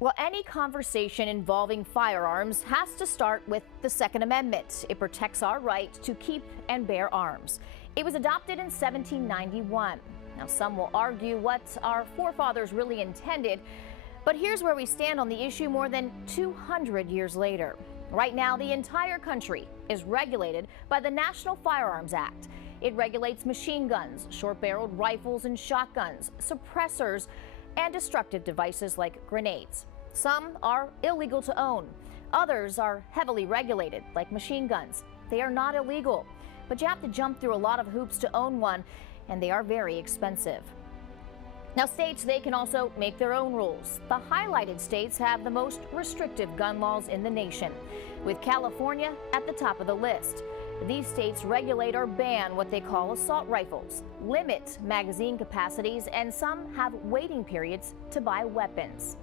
Well, any conversation involving firearms has to start with the Second Amendment. It protects our right to keep and bear arms. It was adopted in 1791. Now, some will argue what our forefathers really intended, but here's where we stand on the issue more than 200 years later. Right now, the entire country is regulated by the National Firearms Act. It regulates machine guns, short-barreled rifles and shotguns, suppressors, and destructive devices like grenades. Some are illegal to own. Others are heavily regulated, like machine guns. They are not illegal, but you have to jump through a lot of hoops to own one, and they are very expensive. Now, states, they can also make their own rules. The highlighted states have the most restrictive gun laws in the nation, with California at the top of the list. These states regulate or ban what they call assault rifles, limit magazine capacities, and some have waiting periods to buy weapons.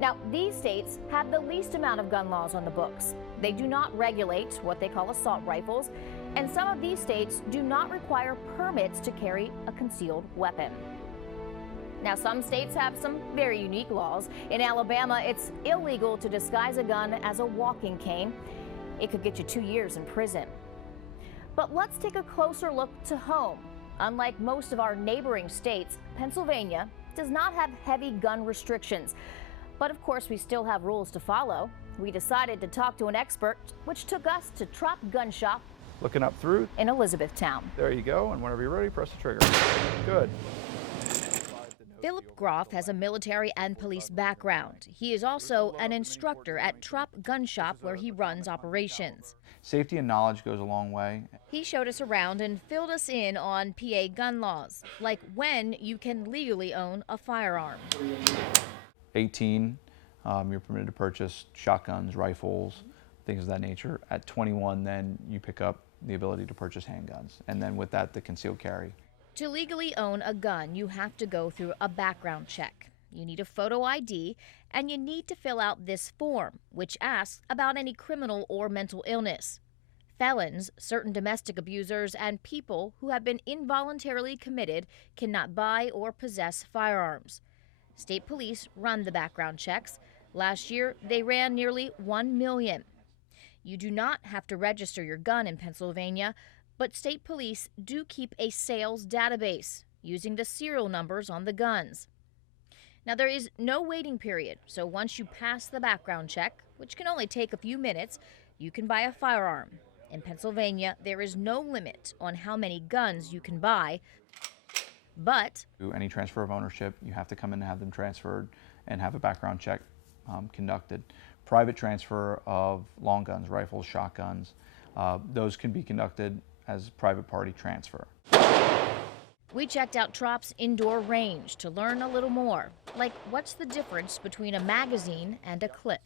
Now, these states have the least amount of gun laws on the books. They do not regulate what they call assault rifles, and some of these states do not require permits to carry a concealed weapon. Now, some states have some very unique laws. In Alabama, it's illegal to disguise a gun as a walking cane. It could get you 2 years in prison. But let's take a closer look to home. Unlike most of our neighboring states, Pennsylvania does not have heavy gun restrictions. But of course, we still have rules to follow. We decided to talk to an expert, which took us to Trop Gun Shop. Looking up through. In Elizabethtown. There you go, and whenever you're ready, press the trigger. Good. Philip Groff has a military and police background. He is also an instructor at Trop Gun Shop, where he runs operations. Safety and knowledge goes a long way. He showed us around and filled us in on PA gun laws, like when you can legally own a firearm. 18, you're permitted to purchase shotguns, rifles, things of that nature. At 21, then you pick up the ability to purchase handguns, and then with that, the concealed carry. To legally own a gun, you have to go through a background check. You need a photo ID, and you need to fill out this form, which asks about any criminal or mental illness. Felons, certain domestic abusers, and people who have been involuntarily committed cannot buy or possess firearms. State police run the background checks. Last year, they ran nearly 1 million. You do not have to register your gun in Pennsylvania, but state police do keep a sales database using the serial numbers on the guns. Now, there is no waiting period, so once you pass the background check, which can only take a few minutes, you can buy a firearm. In Pennsylvania, there is no limit on how many guns you can buy, but any transfer of ownership, you have to come in and have them transferred and have a background check conducted. Private transfer of long guns, rifles, shotguns, those can be conducted as private party transfer. We checked out Trop's indoor range to learn a little more, like what's the difference between a magazine and a clip.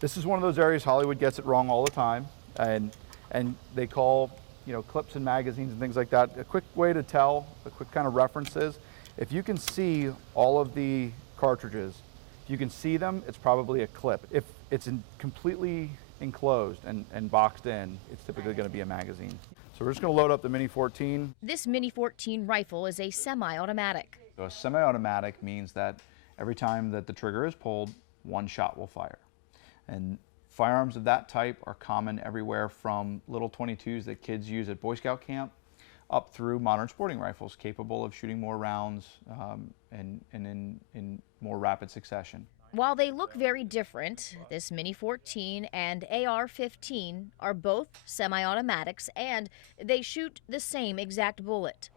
This is one of those areas Hollywood gets it wrong all the time, and they call, clips and magazines and things like that. A quick way to tell, a quick kind of reference is, if you can see all of the cartridges, if you can see them, it's probably a clip. If it's completely enclosed and boxed in, it's typically going to be a magazine. So we're just going to load up the Mini 14. This Mini 14 rifle is a semi-automatic. So a semi-automatic means that every time that the trigger is pulled, one shot will fire. And firearms of that type are common everywhere from little .22s that kids use at Boy Scout camp up through modern sporting rifles capable of shooting more rounds and in more rapid succession. While they look very different, this Mini 14 and AR-15 are both semi-automatics, and they shoot the same exact bullet.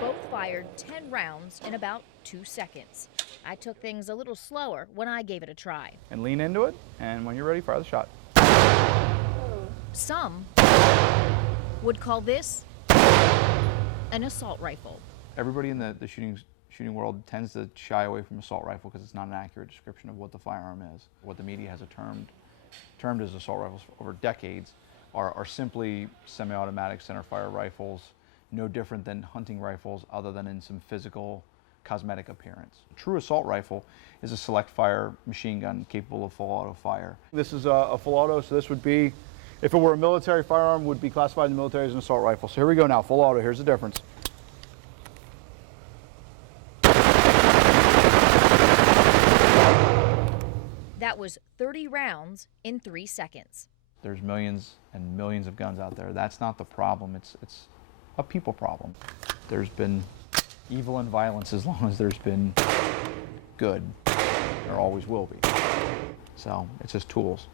Both fired 10 rounds in about 2 seconds. I took things a little slower when I gave it a try. And lean into it, and when you're ready, fire the shot. Some would call this an assault rifle. Everybody in the shooting world tends to shy away from assault rifle because it's not an accurate description of what the firearm is. What the media has termed as assault rifles over decades are simply semi-automatic centerfire rifles, no different than hunting rifles other than in some physical cosmetic appearance. A true assault rifle is a select fire machine gun capable of full auto fire. This is a full auto, so this would be, if it were a military firearm, would be classified in the military as an assault rifle. So here we go now, full auto, here's the difference. That was 30 rounds in 3 seconds. There's millions and millions of guns out there. That's not the problem. It's a people problem. There's been evil and violence as long as there's been good. There always will be. So it's just tools.